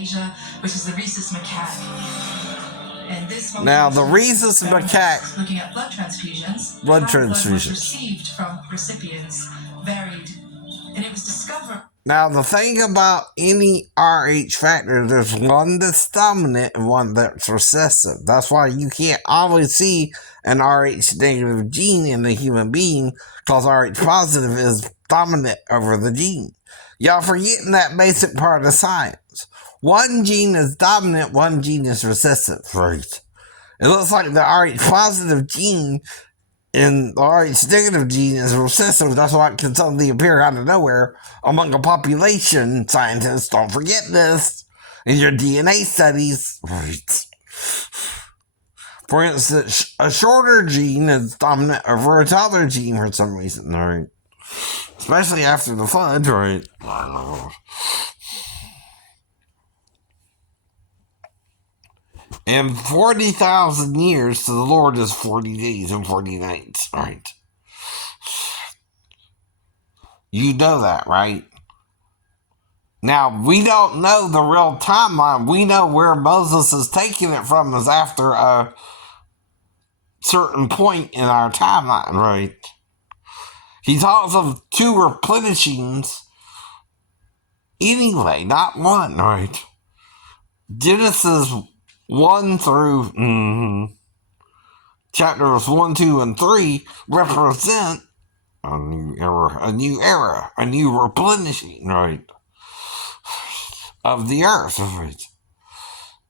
Asia, which is the rhesus macaque. And this now, the rhesus macaque, looking at blood transfusions, blood how blood was transfusions. received from recipients varied, and it was discovered. Now, the thing about any Rh factor, there's one that's dominant and one that's recessive. That's why you can't always see an Rh negative gene in a human being, because Rh positive is dominant over the gene. Y'all forgetting that basic part of science. One gene is dominant, one gene is recessive, right? It looks like the Rh positive gene and the Rh negative gene is recessive. That's why it can suddenly appear out of nowhere among a population. Scientists, don't forget this in your DNA studies. Right. For instance, a shorter gene is dominant over a taller gene for some reason, right? Especially after the flood, right? And 40,000 years to the Lord is 40 days and 40 nights, right? You know that, right? Now, we don't know the real timeline. We know where Moses is taking it from is after a certain point in our timeline, right? He talks of 2 replenishings anyway, not one, right? Genesis 1 through chapters 1, 2, and 3 represent a new era, a new replenishing, right, of the earth, right?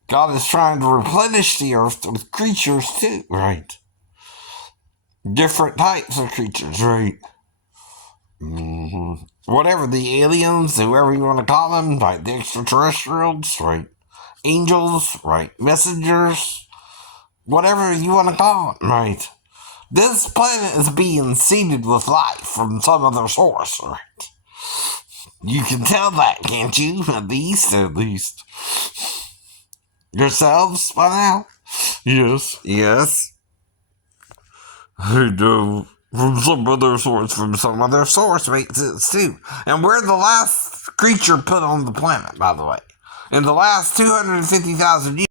God is trying to replenish the earth with creatures too, right? Different types of creatures, right? Whatever, the aliens, whoever you want to call them, like the extraterrestrials, right? Angels, right? Messengers, whatever you want to call them, right? This planet is being seeded with life from some other source, right? You can tell that, can't you? At least. Yourselves by now? Yes. I know. From some other source makes sense too. And we're the last creature put on the planet, by the way. In the last 250,000 years,